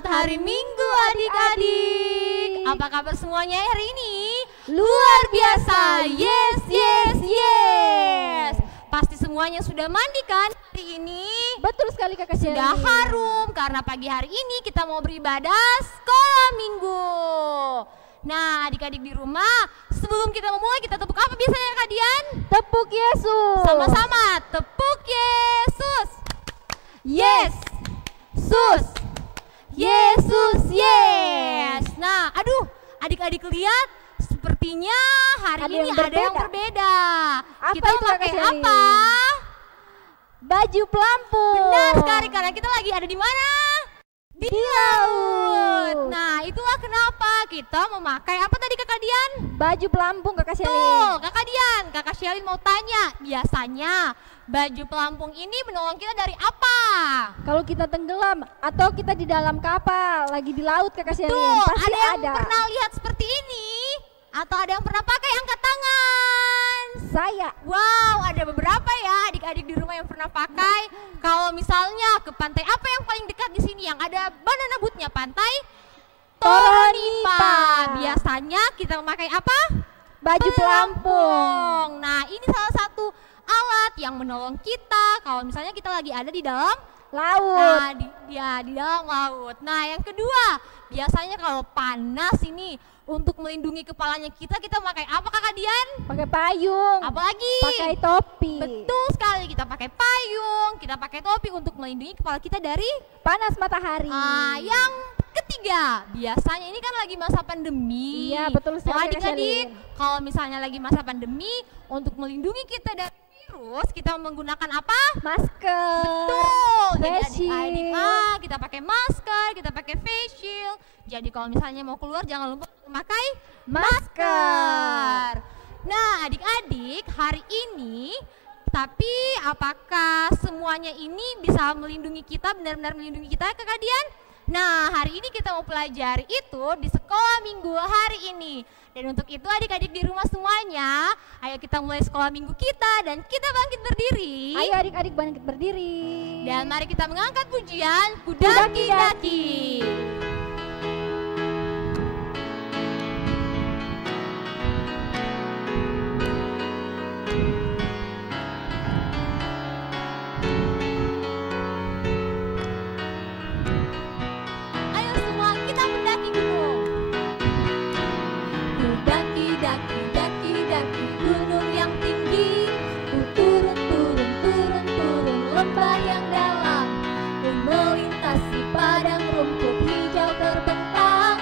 Selamat hari Minggu adik-adik. Apa kabar semuanya hari ini? Luar biasa. Yes, yes, yes. Pasti semuanya sudah mandi kan hari ini? Betul sekali Kakak Shelly. Sudah harum karena pagi hari ini kita mau beribadah sekolah minggu. Nah adik-adik di rumah, sebelum kita memulai kita tepuk apa biasanya Kak Dian? Tepuk Yesus. Sama-sama, tepuk Yesus. Yes, Sus. Yesus, yes. Nah, aduh, adik-adik lihat, sepertinya hari ini ada yang berbeda. Apa Kita itu, pakai Kak Shelly? apa? Baju pelampung. Benar sekali, karena kita lagi ada di mana? Di laut. Nah, itulah kenapa kita memakai apa tadi Kakak Dian? Baju pelampung Kakak Shelly. Betul, Kakak Dian. Kakak Shelly mau tanya, biasanya baju pelampung ini menolong kita dari apa? Kalau kita tenggelam atau kita di dalam kapal lagi di laut Kakak Shelly, Tuh, pasti ada yang pernah lihat seperti ini? Atau ada yang pernah pakai? Angkat tangan. Saya. Wow, ada beberapa ya adik-adik di rumah yang pernah pakai. Kalau misalnya ke pantai apa yang paling dekat di sini yang ada banana boatnya? Pantai Toronipa. Biasanya kita memakai apa? Baju pelampung. Nah, ini salah satu alat yang menolong kita kalau misalnya kita lagi ada di dalam Laut. Nah, di dalam laut. Nah, yang kedua, biasanya kalau panas ini untuk melindungi kepalanya kita pakai apa Kakak Dian? Pakai payung. Apalagi? Pakai topi. Betul sekali, kita pakai payung, kita pakai topi untuk melindungi kepala kita dari Panas matahari. yang ketiga, biasanya ini kan lagi masa pandemi. Iya, betul sekali, Kak Adik-adik, Shelly. kalau misalnya lagi masa pandemi, untuk melindungi kita dari virus, kita menggunakan apa? Masker. Betul. Jadi Face adik-adik, shield. kita pakai masker, kita pakai face shield. Jadi kalau misalnya mau keluar jangan lupa memakai masker. Nah, adik-adik, hari ini tapi apakah semuanya ini bisa melindungi kita, benar-benar melindungi kita Kakak Dian? Nah, hari ini kita mau pelajari itu di sekolah minggu hari ini. Dan untuk itu adik-adik di rumah semuanya, ayo kita mulai sekolah minggu kita dan kita bangkit berdiri. Ayo adik-adik bangkit berdiri. Dan mari kita mengangkat pujian Kudaki-daki. Ayo semua kita mendaki gunung. Kudaki, daki, daki, daki gunung yang tinggi. Ku turun, turun, turun, turun lembah yang dalam. Ku melintasi padang rumput hijau terbentang.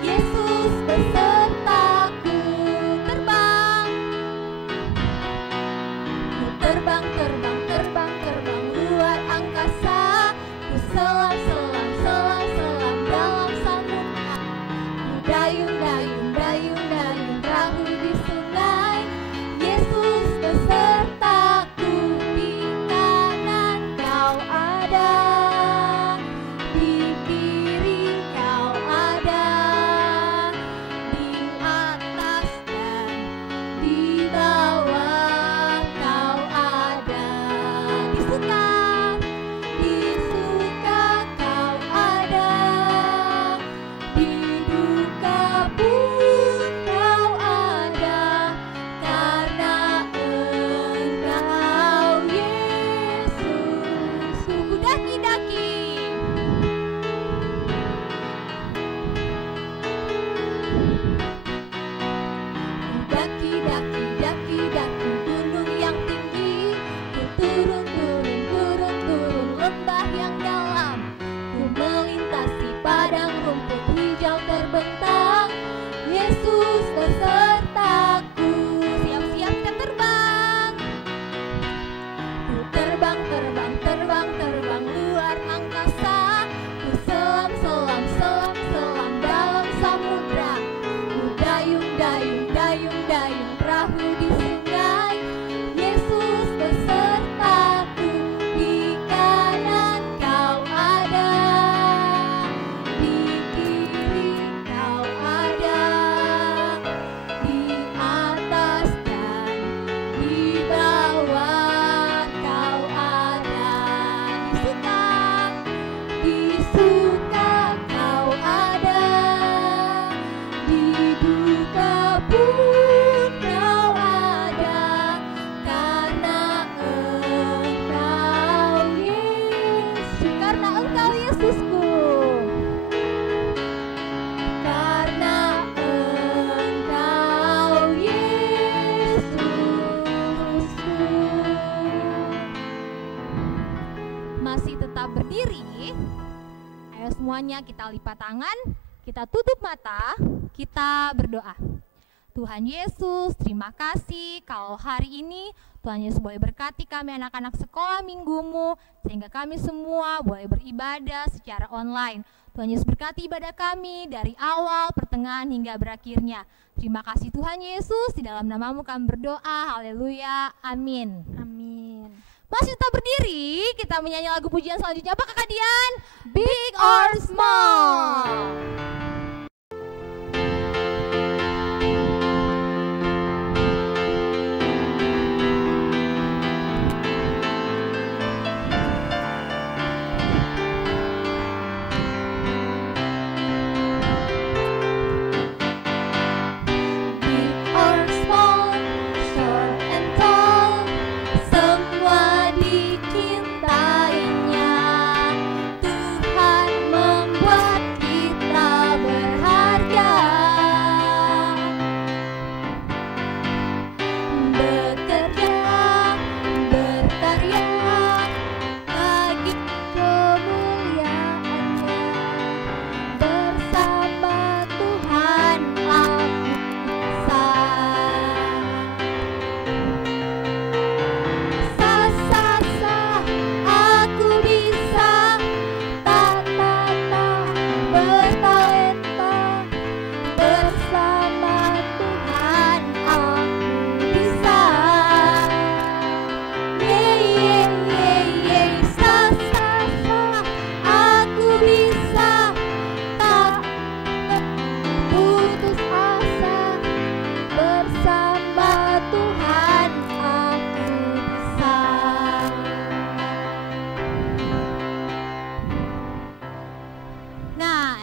Yesus besertaku terbang. Ku terbang, terbang, terbang, terbang luar angkasa. Ku selam, selam, selam, selam dalam samudra. Ku dayung, dayung, dayung, dayung perahu di sungai. Yesus besertaku, di kanan kau ada, di kiri kau ada, di atas dan di bawah kau ada. Di suka kau ada, di duka pun kau ada. semuanya kita lipat tangan, kita tutup mata, kita berdoa. Tuhan Yesus, terima kasih kalau hari ini Tuhan Yesus boleh berkati kami anak-anak sekolah minggumu, sehingga kami semua boleh beribadah secara online. Tuhan Yesus berkati ibadah kami dari awal, pertengahan, hingga berakhirnya. Terima kasih Tuhan Yesus, di dalam namamu kami berdoa, haleluya, amin. Amin. Masih tetap berdiri, kita menyanyi lagu pujian selanjutnya. Apa kakak Dian? Big or Small?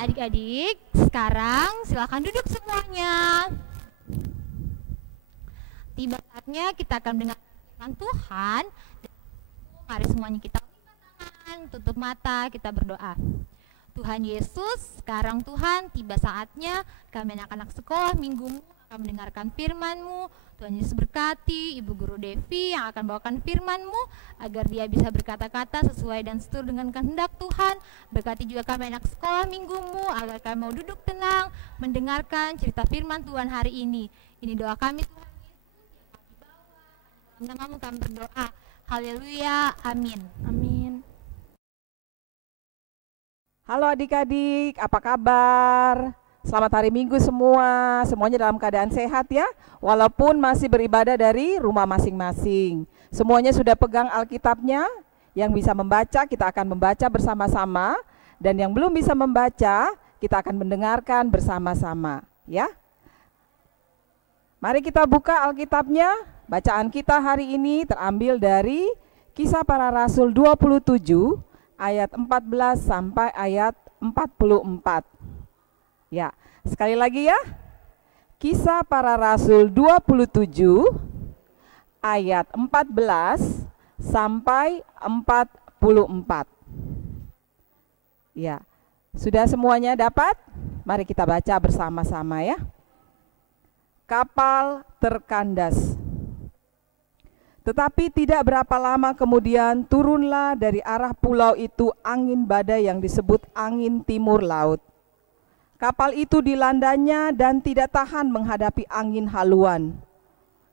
Adik-adik, sekarang silakan duduk semuanya. Tiba saatnya kita akan mendengarkan Tuhan. Mari semuanya kita lipat tangan, tutup mata, kita berdoa. Tuhan Yesus, sekarang Tuhan tiba saatnya kami anak-anak sekolah minggumu akan mendengarkan firman-Mu. Tuhan Yesus berkati Ibu Guru Devi yang akan bawakan firman-Mu agar dia bisa berkata-kata sesuai dan seturut dengan kehendak Tuhan. Berkati juga kami anak sekolah minggumu agar kami mau duduk tenang mendengarkan cerita firman Tuhan hari ini. Ini doa kami Tuhan Yesus yang kami bawa. Dalam namamu kami berdoa. Haleluya, amin. Amin. Halo adik-adik, apa kabar? Selamat hari Minggu semua, semuanya dalam keadaan sehat ya, walaupun masih beribadah dari rumah masing-masing. Semuanya sudah pegang Alkitabnya, yang bisa membaca kita akan membaca bersama-sama, dan yang belum bisa membaca kita akan mendengarkan bersama-sama ya. Mari kita buka Alkitabnya, bacaan kita hari ini terambil dari Kisah Para Rasul 27 ayat 14 sampai ayat 44. Ya, sekali lagi ya. Kisah Para Rasul 27 ayat 14 sampai 44. Ya. Sudah semuanya dapat? Mari kita baca bersama-sama ya. Kapal terkandas. Tetapi tidak berapa lama kemudian turunlah dari arah pulau itu angin badai yang disebut angin timur laut. Kapal itu dilandanya dan tidak tahan menghadapi angin haluan.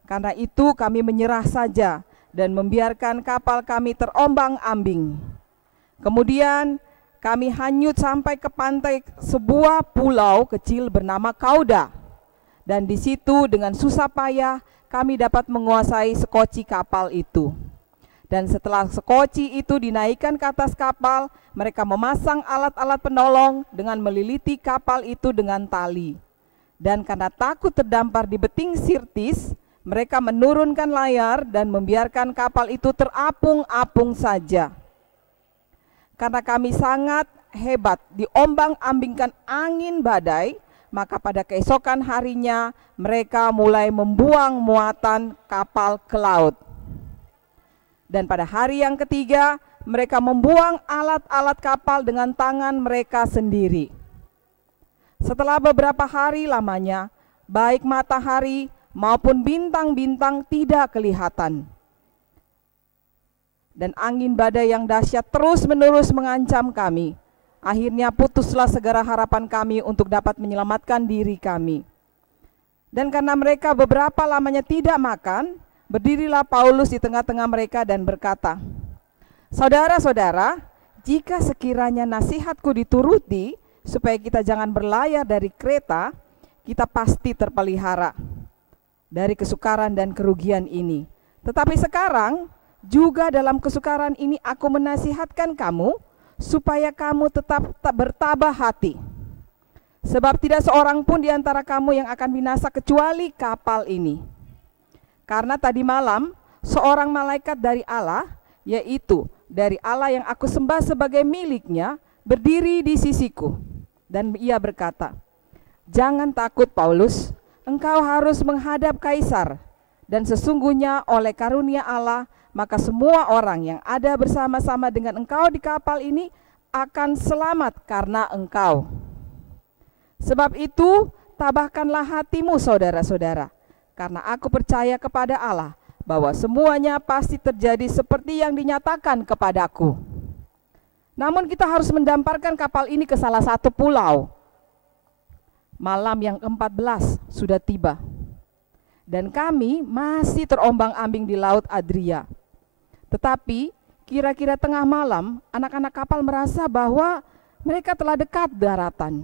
Karena itu kami menyerah saja dan membiarkan kapal kami terombang-ambing. Kemudian kami hanyut sampai ke pantai sebuah pulau kecil bernama Kauda. Dan di situ dengan susah payah kami dapat menguasai sekoci kapal itu. Dan setelah sekoci itu dinaikkan ke atas kapal, mereka memasang alat-alat penolong dengan meliliti kapal itu dengan tali. Dan karena takut terdampar di beting Sirtis, mereka menurunkan layar dan membiarkan kapal itu terapung-apung saja. Karena kami sangat hebat diombang-ambingkan angin badai, maka pada keesokan harinya mereka mulai membuang muatan kapal ke laut. Dan pada hari yang ketiga, mereka membuang alat-alat kapal dengan tangan mereka sendiri. Setelah beberapa hari lamanya, baik matahari maupun bintang-bintang tidak kelihatan. Dan angin badai yang dahsyat terus-menerus mengancam kami. Akhirnya putuslah segala harapan kami untuk dapat menyelamatkan diri kami. Dan karena mereka beberapa lamanya tidak makan, berdirilah Paulus di tengah-tengah mereka dan berkata, "Saudara-saudara, jika sekiranya nasihatku dituruti, supaya kita jangan berlayar dari Kreta, kita pasti terpelihara dari kesukaran dan kerugian ini. Tetapi sekarang, juga dalam kesukaran ini aku menasihatkan kamu, supaya kamu tetap bertabah hati. Sebab tidak seorang pun di antara kamu yang akan binasa kecuali kapal ini. Karena tadi malam seorang malaikat dari Allah, yaitu dari Allah yang aku sembah sebagai miliknya, berdiri di sisiku. Dan ia berkata, 'Jangan takut Paulus, engkau harus menghadap Kaisar. Dan sesungguhnya oleh karunia Allah, maka semua orang yang ada bersama-sama dengan engkau di kapal ini akan selamat karena engkau. Sebab itu, tabahkanlah hatimu saudara-saudara, karena aku percaya kepada Allah bahwa semuanya pasti terjadi seperti yang dinyatakan kepadaku. Namun kita harus mendamparkan kapal ini ke salah satu pulau. Malam yang ke-14 sudah tiba, dan kami masih terombang-ambing di Laut Adria. Tetapi kira-kira tengah malam, anak-anak kapal merasa bahwa mereka telah dekat daratan.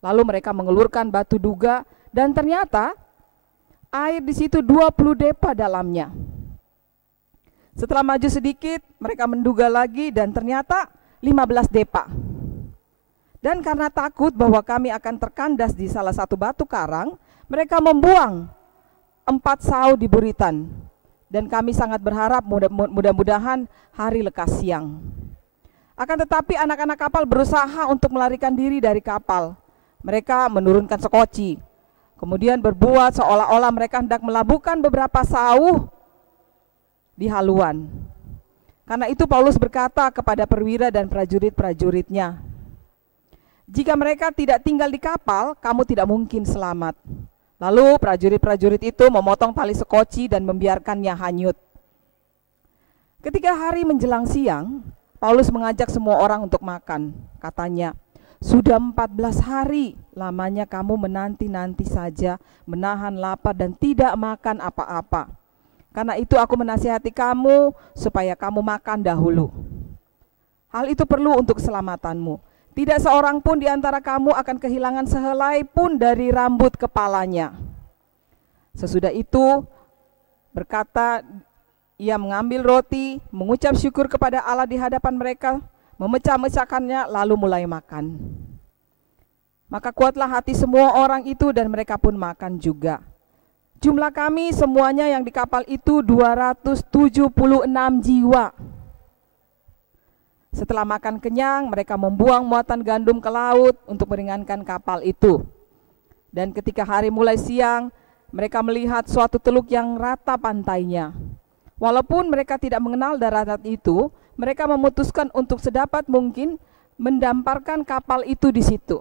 Lalu mereka mengelurkan batu duga, dan ternyata air di situ 20 depa dalamnya. Setelah maju sedikit, mereka menduga lagi, dan ternyata 15 depa. Dan karena takut bahwa kami akan terkandas di salah satu batu karang, mereka membuang 4 sau di buritan. Dan kami sangat berharap mudah-mudahan hari lekas siang. Akan tetapi anak-anak kapal berusaha untuk melarikan diri dari kapal. Mereka menurunkan sekoci, kemudian berbuat seolah-olah mereka hendak melabuhkan beberapa sau di haluan. Karena itu Paulus berkata kepada perwira dan prajurit-prajuritnya, "Jika mereka tidak tinggal di kapal, kamu tidak mungkin selamat." Lalu prajurit-prajurit itu memotong tali sekoci dan membiarkannya hanyut. Ketika hari menjelang siang, Paulus mengajak semua orang untuk makan. Katanya, "Sudah 14 hari lamanya kamu menanti-nanti saja, menahan lapar dan tidak makan apa-apa. Karena itu aku menasihati kamu supaya kamu makan dahulu. Hal itu perlu untuk keselamatanmu. Tidak seorang pun di antara kamu akan kehilangan sehelai pun dari rambut kepalanya." Sesudah itu berkata, ia mengambil roti, mengucap syukur kepada Allah di hadapan mereka, memecah-mecahkannya, lalu mulai makan. Maka kuatlah hati semua orang itu, dan mereka pun makan juga. Jumlah kami semuanya yang di kapal itu 276 jiwa. Setelah makan kenyang, mereka membuang muatan gandum ke laut untuk meringankan kapal itu. Dan ketika hari mulai siang, mereka melihat suatu teluk yang rata pantainya. Walaupun mereka tidak mengenal daratan itu, mereka memutuskan untuk sedapat mungkin mendamparkan kapal itu di situ.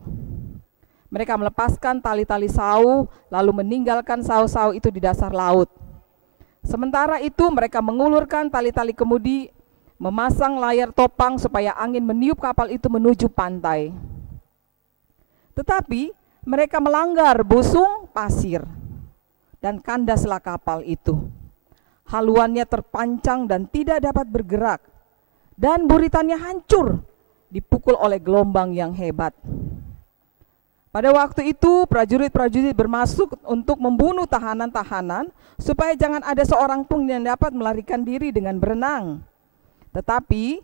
Mereka melepaskan tali-tali sau, lalu meninggalkan sau-sau itu di dasar laut. Sementara itu mereka mengulurkan tali-tali kemudi, memasang layar topang supaya angin meniup kapal itu menuju pantai. Tetapi mereka melanggar busung pasir, dan kandaslah kapal itu. Haluannya terpancang dan tidak dapat bergerak, dan buritannya hancur, dipukul oleh gelombang yang hebat. Pada waktu itu prajurit-prajurit bermasuk untuk membunuh tahanan-tahanan, supaya jangan ada seorang pun yang dapat melarikan diri dengan berenang. Tetapi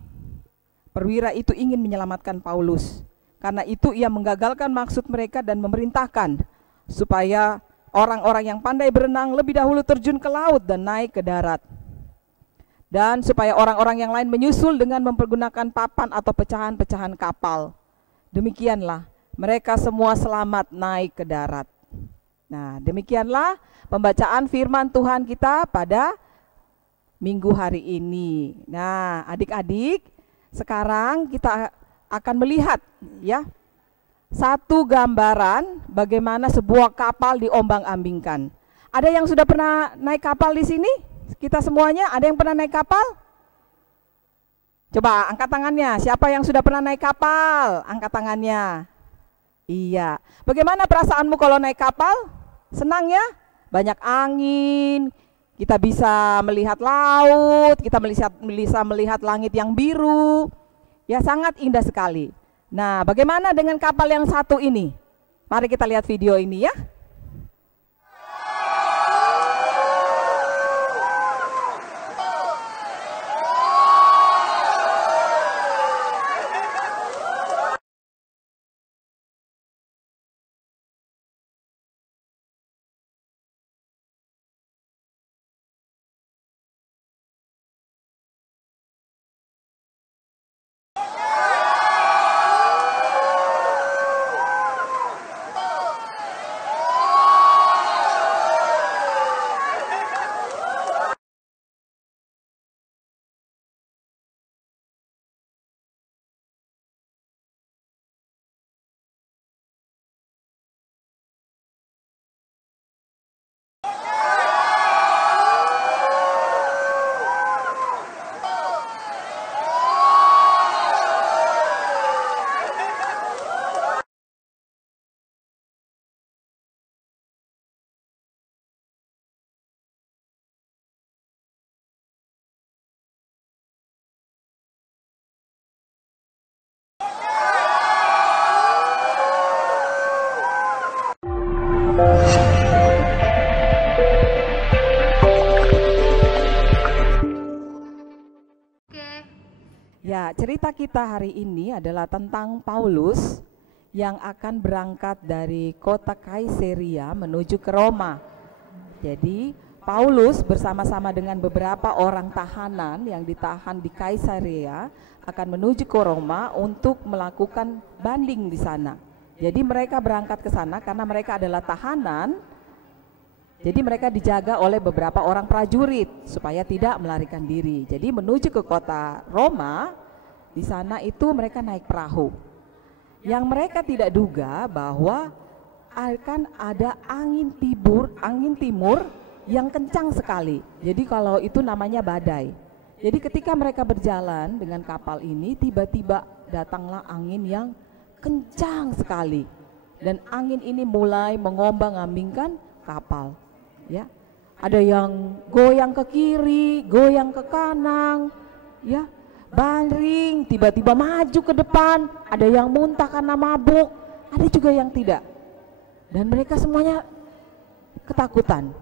perwira itu ingin menyelamatkan Paulus. Karena itu ia menggagalkan maksud mereka dan memerintahkan supaya orang-orang yang pandai berenang lebih dahulu terjun ke laut dan naik ke darat. Dan supaya orang-orang yang lain menyusul dengan mempergunakan papan atau pecahan-pecahan kapal. Demikianlah mereka semua selamat naik ke darat. Nah, demikianlah pembacaan firman Tuhan kita pada minggu hari ini. Nah, adik-adik, sekarang kita akan melihat ya satu gambaran bagaimana sebuah kapal diombang-ambingkan. Ada yang sudah pernah naik kapal di sini? Kita semuanya ada yang pernah naik kapal? Coba angkat tangannya, siapa yang sudah pernah naik kapal? Angkat tangannya. Iya. Bagaimana perasaanmu kalau naik kapal? Senang ya? Banyak angin, kita bisa melihat laut, kita bisa melihat langit yang biru. Ya, sangat indah sekali. Nah, bagaimana dengan kapal yang satu ini? Mari kita lihat video ini ya. Ya, cerita kita hari ini adalah tentang Paulus yang akan berangkat dari kota Kaisarea menuju ke Roma. Jadi, Paulus bersama-sama dengan beberapa orang tahanan yang ditahan di Kaisarea akan menuju ke Roma untuk melakukan banding di sana. Jadi mereka berangkat ke sana karena mereka adalah tahanan. Jadi mereka dijaga oleh beberapa orang prajurit supaya tidak melarikan diri. Jadi menuju ke kota Roma, di sana itu mereka naik perahu. Yang mereka tidak duga bahwa akan ada angin timur yang kencang sekali. Jadi kalau itu namanya badai. Jadi ketika mereka berjalan dengan kapal ini, tiba-tiba datanglah angin yang kencang sekali. Dan angin ini mulai mengombang-ambingkan kapal. Ya, ada yang goyang ke kiri, goyang ke kanan, ya, bandring, tiba-tiba maju ke depan, ada yang muntah karena mabuk, ada juga yang tidak. Dan mereka semuanya ketakutan.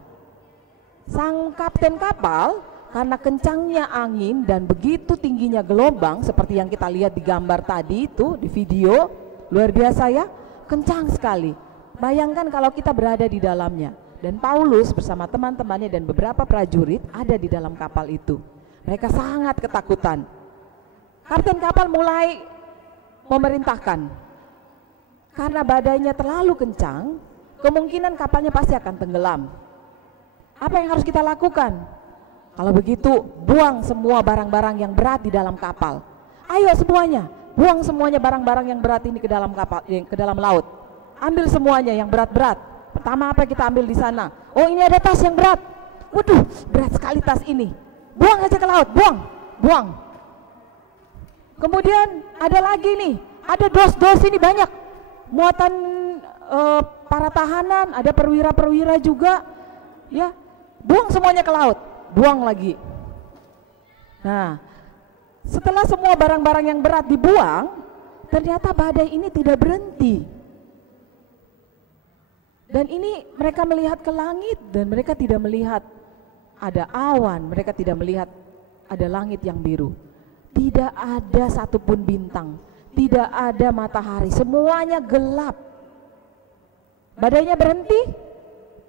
Sang kapten kapal karena kencangnya angin dan begitu tingginya gelombang seperti yang kita lihat di gambar tadi itu di video, luar biasa ya, kencang sekali. Bayangkan kalau kita berada di dalamnya. Dan Paulus bersama teman-temannya dan beberapa prajurit ada di dalam kapal itu. Mereka sangat ketakutan. Kapten kapal mulai memerintahkan, karena badainya terlalu kencang, kemungkinan kapalnya pasti akan tenggelam. Apa yang harus kita lakukan? Kalau begitu, buang semua barang-barang yang berat di dalam kapal. Ayo semuanya, buang semuanya barang-barang yang berat ini ke dalam kapal, ke dalam laut. Ambil semuanya yang berat-berat. Pertama apa kita ambil di sana? Oh, ini ada tas yang berat. Waduh, berat sekali tas ini. Buang aja ke laut, buang. Kemudian ada lagi nih, ada dos-dos ini banyak. Muatan para tahanan, ada perwira-perwira juga. Ya, buang semuanya ke laut, buang lagi. Nah, setelah semua barang-barang yang berat dibuang, ternyata badai ini tidak berhenti. Dan ini mereka melihat ke langit dan mereka tidak melihat ada awan, mereka tidak melihat ada langit yang biru. Tidak ada satupun bintang, tidak ada matahari, semuanya gelap. Badainya berhenti?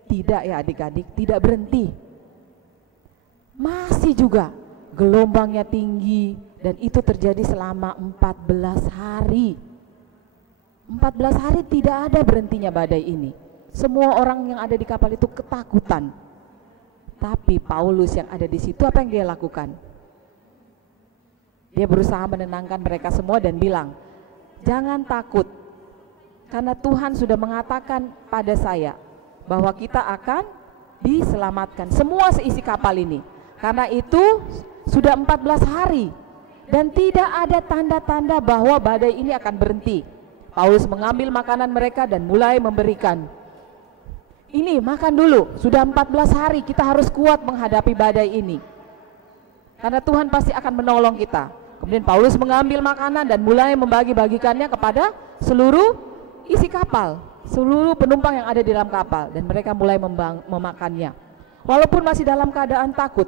Tidak ya adik-adik, tidak berhenti. Masih juga gelombangnya tinggi dan itu terjadi selama 14 hari. 14 hari tidak ada berhentinya badai ini. Semua orang yang ada di kapal itu ketakutan. Tapi Paulus yang ada di situ apa yang dia lakukan? Dia berusaha menenangkan mereka semua dan bilang, jangan takut, karena Tuhan sudah mengatakan pada saya bahwa kita akan diselamatkan semua seisi kapal ini. Karena itu sudah 14 hari dan tidak ada tanda-tanda bahwa badai ini akan berhenti. Paulus mengambil makanan mereka dan mulai memberikan. Ini makan dulu, sudah 14 hari kita harus kuat menghadapi badai ini. Karena Tuhan pasti akan menolong kita. Kemudian Paulus mengambil makanan dan mulai membagi-bagikannya kepada seluruh isi kapal, seluruh penumpang yang ada di dalam kapal, dan mereka mulai memakannya. Walaupun masih dalam keadaan takut.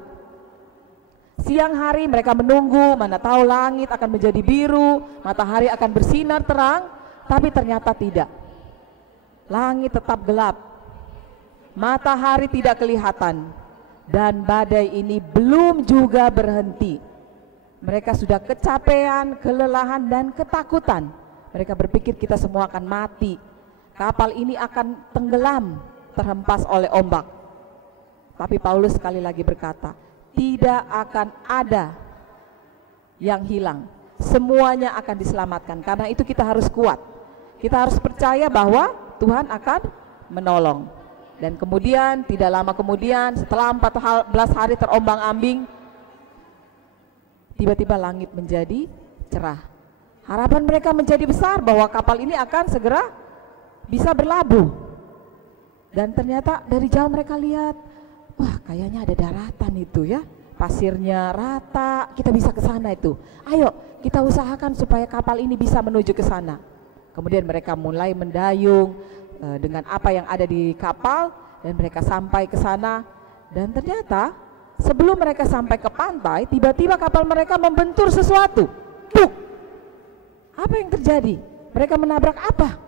Siang hari mereka menunggu, mana tahu langit akan menjadi biru, matahari akan bersinar terang, tapi ternyata tidak. Langit tetap gelap, matahari tidak kelihatan, dan badai ini belum juga berhenti. Mereka sudah kecapean, kelelahan, dan ketakutan. Mereka berpikir kita semua akan mati. Kapal ini akan tenggelam, terhempas oleh ombak. Tapi Paulus sekali lagi berkata, tidak akan ada yang hilang. Semuanya akan diselamatkan. Karena itu kita harus kuat. Kita harus percaya bahwa Tuhan akan menolong. Dan kemudian tidak lama kemudian setelah 14 hari terombang-ambing, tiba-tiba langit menjadi cerah. Harapan mereka menjadi besar bahwa kapal ini akan segera bisa berlabuh. Dan ternyata dari jauh mereka lihat, wah kayaknya ada daratan itu ya, pasirnya rata, kita bisa ke sana itu. Ayo kita usahakan supaya kapal ini bisa menuju ke sana. Kemudian mereka mulai mendayung dengan apa yang ada di kapal, dan mereka sampai ke sana. Dan ternyata sebelum mereka sampai ke pantai, tiba-tiba kapal mereka membentur sesuatu. Puk! Apa yang terjadi? Mereka menabrak apa?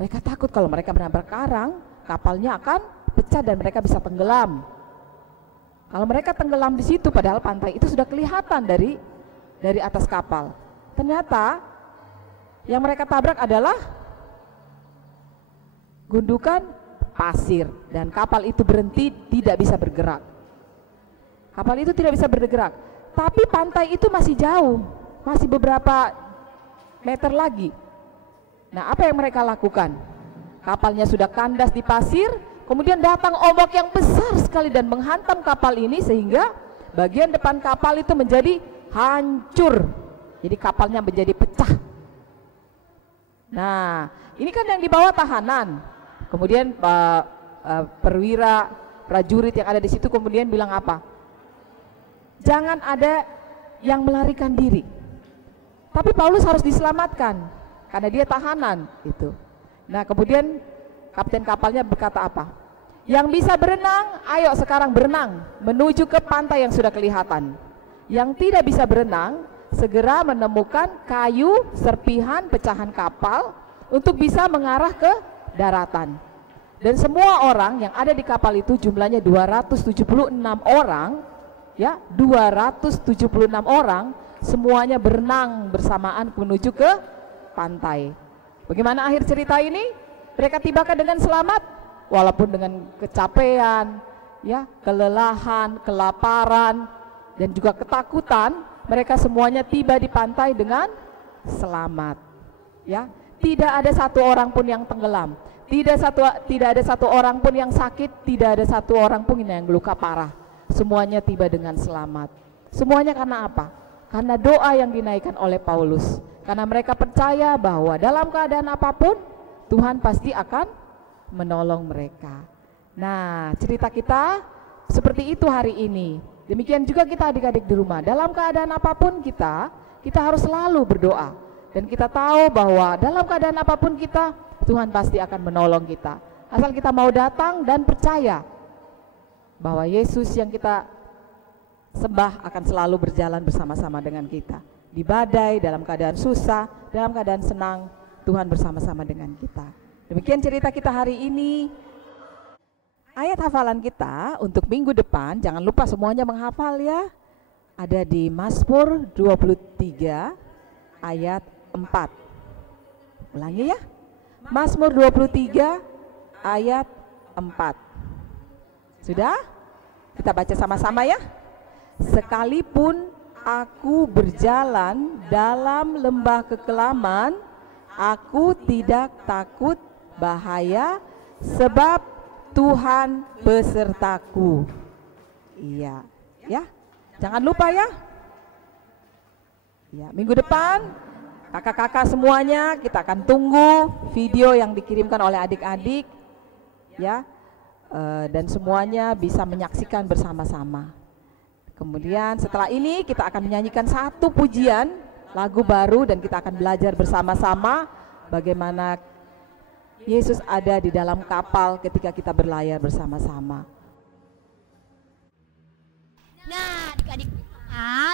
Mereka takut kalau mereka menabrak karang, kapalnya akan pecah dan mereka bisa tenggelam. Kalau mereka tenggelam di situ, padahal pantai itu sudah kelihatan dari atas kapal. Ternyata yang mereka tabrak adalah gundukan pasir, dan kapal itu berhenti, tidak bisa bergerak. Kapal itu tidak bisa bergerak, tapi pantai itu masih jauh, masih beberapa meter lagi. Nah, apa yang mereka lakukan? Kapalnya sudah kandas di pasir, kemudian datang ombak yang besar sekali dan menghantam kapal ini sehingga bagian depan kapal itu menjadi hancur. Jadi kapalnya menjadi pecah. Nah, ini kan yang dibawa tahanan. Kemudian perwira prajurit yang ada di situ kemudian bilang apa? Jangan ada yang melarikan diri. Tapi Paulus harus diselamatkan karena dia tahanan itu. Nah, kemudian kapten kapalnya berkata apa? Yang bisa berenang, ayo sekarang berenang menuju ke pantai yang sudah kelihatan. Yang tidak bisa berenang, segera menemukan kayu, serpihan, pecahan kapal untuk bisa mengarah ke daratan. Dan semua orang yang ada di kapal itu jumlahnya 276 orang, ya, 276 orang, semuanya berenang bersamaan menuju ke pantai. Bagaimana akhir cerita ini? Mereka tibakan dengan selamat, walaupun dengan kecapean, ya, kelelahan, kelaparan, dan juga ketakutan. Mereka semuanya tiba di pantai dengan selamat. Ya, tidak ada satu orang pun yang tenggelam, tidak ada satu orang pun yang sakit, tidak ada satu orang pun yang luka parah. Semuanya tiba dengan selamat. Semuanya karena apa? Karena doa yang dinaikkan oleh Paulus. Karena mereka percaya bahwa dalam keadaan apapun Tuhan pasti akan menolong mereka. Nah, cerita kita seperti itu hari ini. Demikian juga kita adik-adik di rumah. Dalam keadaan apapun kita harus selalu berdoa. Dan kita tahu bahwa dalam keadaan apapun kita, Tuhan pasti akan menolong kita. Asal kita mau datang dan percaya bahwa Yesus yang kita sembah akan selalu berjalan bersama-sama dengan kita. Di badai, dalam keadaan susah, dalam keadaan senang, Tuhan bersama-sama dengan kita. Demikian cerita kita hari ini. Ayat hafalan kita untuk minggu depan, jangan lupa semuanya menghafal ya. Ada di Mazmur 23 ayat 4. Ulangi ya. Mazmur 23 ayat 4. Sudah? Kita baca sama-sama ya. Sekalipun aku berjalan dalam lembah kekelaman, aku tidak takut bahaya, sebab Tuhan besertaku. Iya, ya. Jangan lupa ya. Ya, minggu depan kakak-kakak semuanya kita akan tunggu video yang dikirimkan oleh adik-adik ya, dan semuanya bisa menyaksikan bersama-sama. Kemudian setelah ini kita akan menyanyikan satu pujian lagu baru dan kita akan belajar bersama-sama bagaimana Yesus ada di dalam kapal ketika kita berlayar bersama-sama. Nah, adik-adik,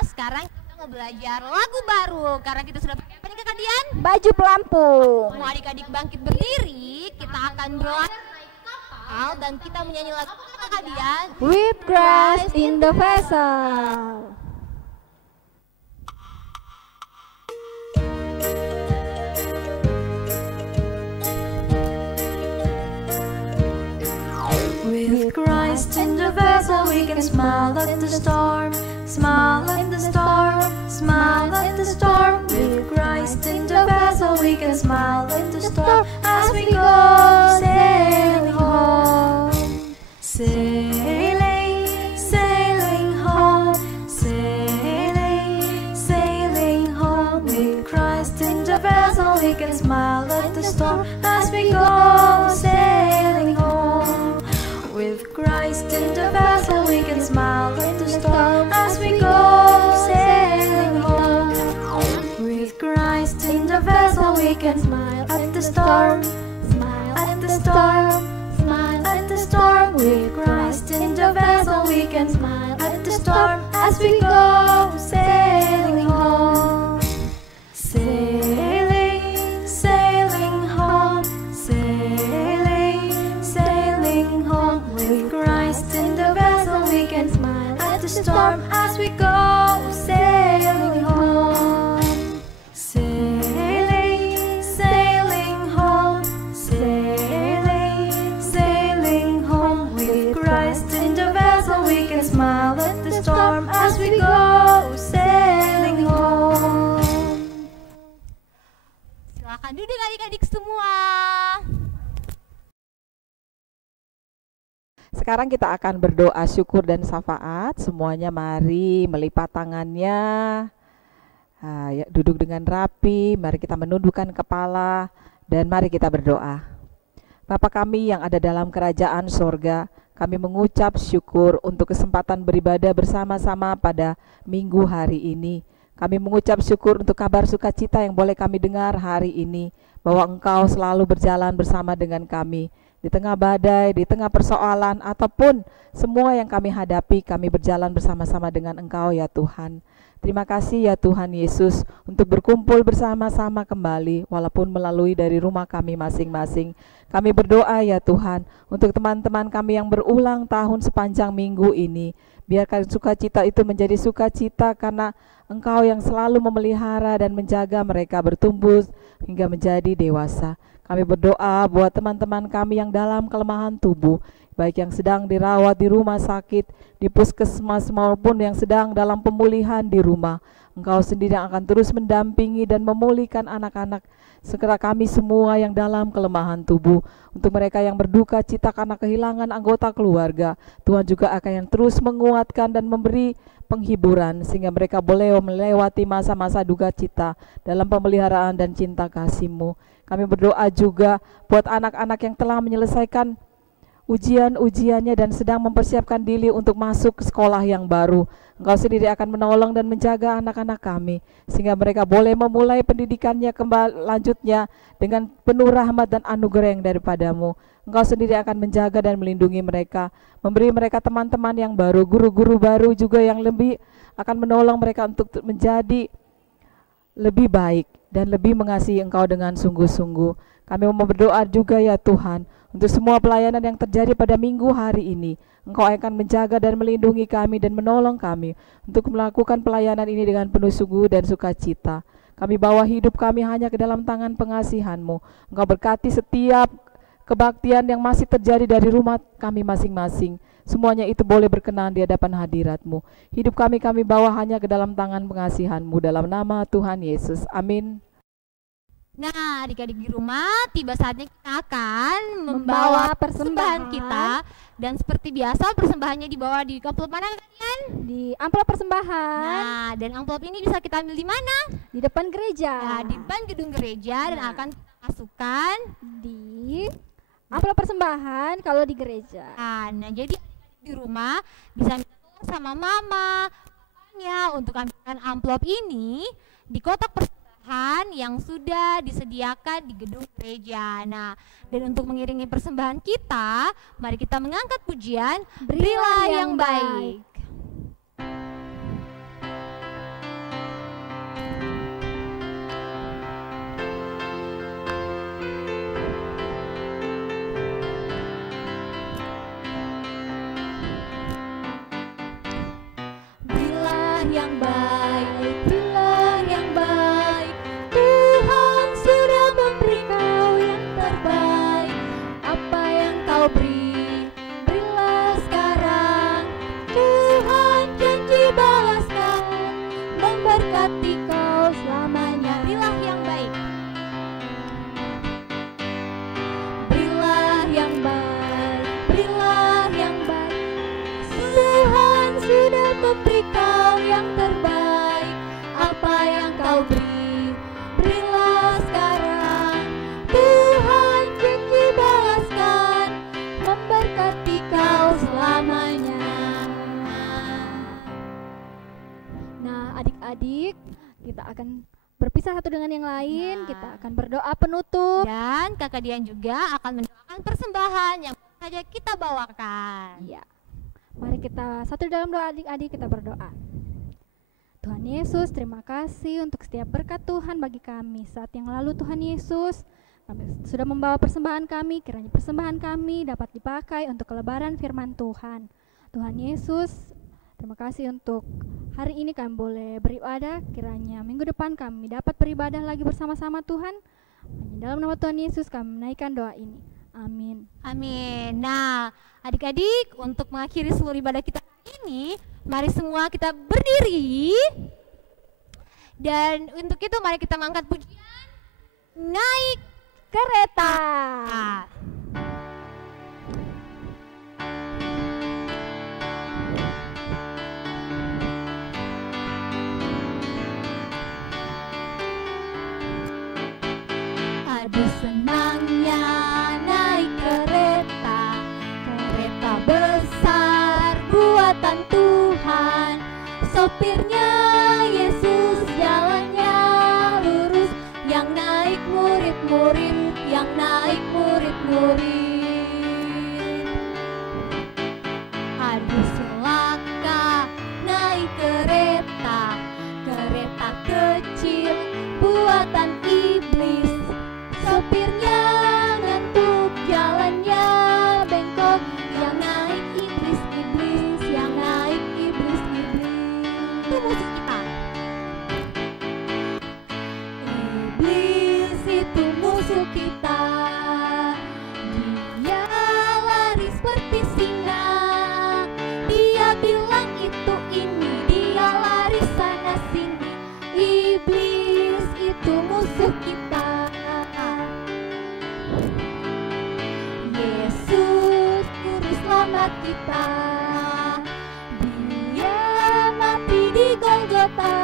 sekarang kita mau belajar lagu baru karena kita sudah pakai apa nih Kak Dian? Baju pelampung. Mau adik-adik bangkit berdiri, kita akan berlayar naik kapal dan kita menyanyi lagu apa Kak Dian? With Christ in the vessel. With Christ in the vessel we can smile at the storm, smile at the storm, smile at the storm. With Christ in the vessel we can smile at the storm as we go sailing home. Sailing, sailing home, sailing, sailing home. With Christ in the vessel we can smile at the storm as we go sailing home. With Christ in the vessel we can smile at the storm as we go sailing home. With Christ in the vessel we can smile at the storm, smile at the storm, smile at the storm. With Christ in the vessel we can smile at the storm as we go sailing home. Sailing, sailing home, sailing, sailing home. With Christ in the vessel we can smile at the storm as we go sailing home. Sailing, sailing home, sailing, sailing home. With Christ in the vessel we can smile at the storm as we go sailing home. Silakan duduk adik-adik semua. Sekarang kita akan berdoa syukur dan syafaat. Semuanya mari melipat tangannya, ya, duduk dengan rapi. Mari kita menundukkan kepala dan mari kita berdoa. Bapa kami yang ada dalam kerajaan sorga, kami mengucap syukur untuk kesempatan beribadah bersama-sama pada minggu hari ini. Kami mengucap syukur untuk kabar sukacita yang boleh kami dengar hari ini, bahwa Engkau selalu berjalan bersama dengan kami. Di tengah badai, di tengah persoalan, ataupun semua yang kami hadapi, kami berjalan bersama-sama dengan Engkau ya Tuhan. Terima kasih ya Tuhan Yesus untuk berkumpul bersama-sama kembali, walaupun melalui dari rumah kami masing-masing. Kami berdoa ya Tuhan untuk teman-teman kami yang berulang tahun sepanjang minggu ini. Biarkan sukacita itu menjadi sukacita karena Engkau yang selalu memelihara dan menjaga mereka bertumbuh hingga menjadi dewasa. Kami berdoa buat teman-teman kami yang dalam kelemahan tubuh, baik yang sedang dirawat di rumah sakit, di puskesmas maupun yang sedang dalam pemulihan di rumah. Engkau sendiri yang akan terus mendampingi dan memulihkan anak-anak segera kami semua yang dalam kelemahan tubuh. Untuk mereka yang berduka cita karena kehilangan anggota keluarga, Tuhan juga akan yang terus menguatkan dan memberi penghiburan sehingga mereka boleh melewati masa-masa duka cita dalam pemeliharaan dan cinta kasih-Mu. Kami berdoa juga buat anak-anak yang telah menyelesaikan ujian-ujiannya dan sedang mempersiapkan diri untuk masuk ke sekolah yang baru. Engkau sendiri akan menolong dan menjaga anak-anak kami sehingga mereka boleh memulai pendidikannya kembali lanjutnya dengan penuh rahmat dan anugerah yang daripada-Mu. Engkau sendiri akan menjaga dan melindungi mereka, memberi mereka teman-teman yang baru, guru-guru baru juga yang lebih akan menolong mereka untuk menjadi lebih baik dan lebih mengasihi Engkau dengan sungguh-sungguh. Kami mau berdoa juga ya Tuhan untuk semua pelayanan yang terjadi pada minggu hari ini. Engkau akan menjaga dan melindungi kami dan menolong kami untuk melakukan pelayanan ini dengan penuh sungguh dan sukacita. Kami bawa hidup kami hanya ke dalam tangan pengasihan-Mu. Engkau berkati setiap kebaktian yang masih terjadi dari rumah kami masing-masing. Semuanya itu boleh berkenan di hadapan hadirat-Mu. Hidup kami bawa hanya ke dalam tangan pengasihan-Mu. Dalam nama Tuhan Yesus. Amin. Nah, adik-adik di rumah, tiba saatnya kita akan membawa persembahan kita Dan seperti biasa persembahannya dibawa di amplop mana kalian? Di amplop persembahan Nah, dan amplop ini bisa kita ambil di mana? di depan gereja. Nah, di depan gedung gereja dan Nah. akan kita masukkan. Di amplop persembahan kalau di gereja. Nah, jadi di rumah bisa minta tolong sama mama, papanya untuk ambilkan amplop ini di kotak persembahan yang sudah disediakan di gedung gereja. Nah, dan untuk mengiringi persembahan kita, mari kita mengangkat pujian Berilah yang baik. Berilah yang baik, berilah yang baik. Tuhan sudah memberi kau yang terbaik. Apa yang kau beri, berilah sekarang. Tuhan janji balaskan, memberkati kau selamanya. Berilah yang baik. Berilah yang baik, berilah yang baik. Tuhan sudah memberi kau yang terbaik. Apa yang kau beri, berilah sekarang. Tuhan janji balaskan, memberkati kau selamanya. Nah, adik-adik, kita akan berpisah satu dengan yang lain. Nah. Kita akan berdoa penutup. Dan kakak Dian juga akan mendoakan persembahan yang saja kita bawakan. Iya. Mari kita satu dalam doa adik-adik, kita berdoa. Tuhan Yesus, terima kasih untuk setiap berkat Tuhan bagi kami. Saat yang lalu Tuhan Yesus, kami sudah membawa persembahan kami, kiranya persembahan kami dapat dipakai untuk kelebaran firman Tuhan. Tuhan Yesus, terima kasih untuk hari ini kami boleh beribadah, kiranya minggu depan kami dapat beribadah lagi bersama-sama Tuhan. Hanya dalam nama Tuhan Yesus kami menaikkan doa ini. Amin. Amin. Nah, adik-adik, untuk mengakhiri seluruh ibadah kita hari ini, mari semua kita berdiri. Dan untuk itu mari kita mengangkat pujian Naik Kereta. Kereta. Aduh senangnya naik kereta, kereta besar buatan Tuhan. Sopirnya Yesus, jalannya lurus. Yang naik murid-murid, yang naik murid-murid. Aduh celaka naik kereta, kereta kecil buatan iblis. Sopirnya ngantuk, jalannya bengkok. Yang naik iblis-iblis, yang naik iblis-iblis. Itu musuh kita. Iblis itu musuh kita. Dia lari seperti singa. Dia bilang itu ini, dia lari sana sini. Iblis itu musuh kita. Yesus juru selamat kita. Dia mati di Golgota.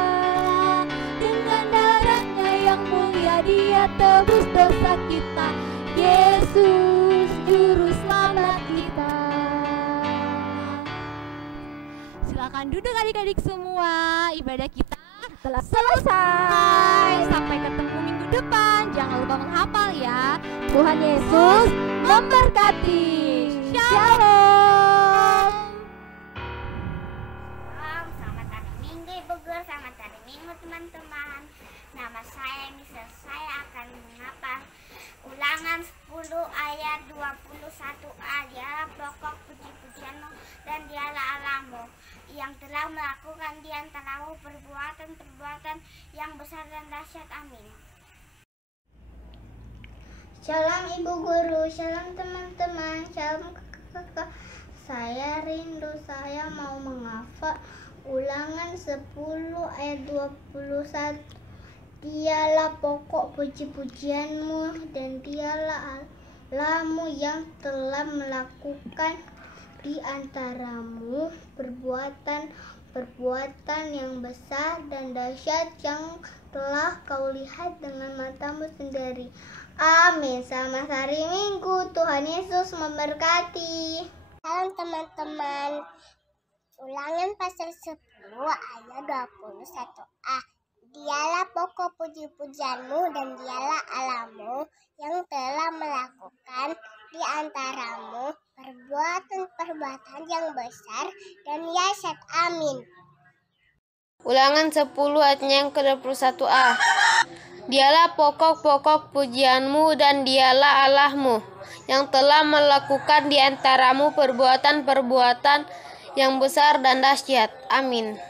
Dengan darahnya yang mulia dia tebus dosa kita. Yesus juru selamat kita. Silakan duduk adik-adik semua. Ibadah kita Telah selesai. sampai ketemu minggu depan. Jangan lupa menghafal ya. Tuhan Yesus memberkati. Shalom. Selamat hari Minggu Ibu Guru, selamat hari Minggu teman-teman. Nama saya Nisa, saya akan menghafal Ulangan 10 ayat 21a. Dialah pokok puji-pujianmu dan dialah Allahmu yang telah melakukan di antaramu perbuatan-perbuatan yang besar dan dahsyat. Amin. Shalom Ibu Guru, shalom teman-teman, shalom kakak. Saya rindu, saya mau menghafal Ulangan 10 ayat 21. Dialah pokok puji-pujianmu dan dialah Allahmu yang telah melakukan di antaramu perbuatan yang besar dan dahsyat yang telah kau lihat dengan matamu sendiri. Amin. Selamat hari Minggu. Tuhan Yesus memberkati. Salam teman-teman. Ulangan pasal 10 ayat 21a. Dialah pokok puji-pujianmu dan dialah Allahmu yang telah melakukan di antaramu perbuatan-perbuatan yang besar dan dahsyat. Amin. Ulangan 10 ayatnya yang ke-21a. Dialah pokok-pokok pujianmu dan dialah Allahmu yang telah melakukan di antaramu perbuatan-perbuatan yang besar dan dahsyat. Amin.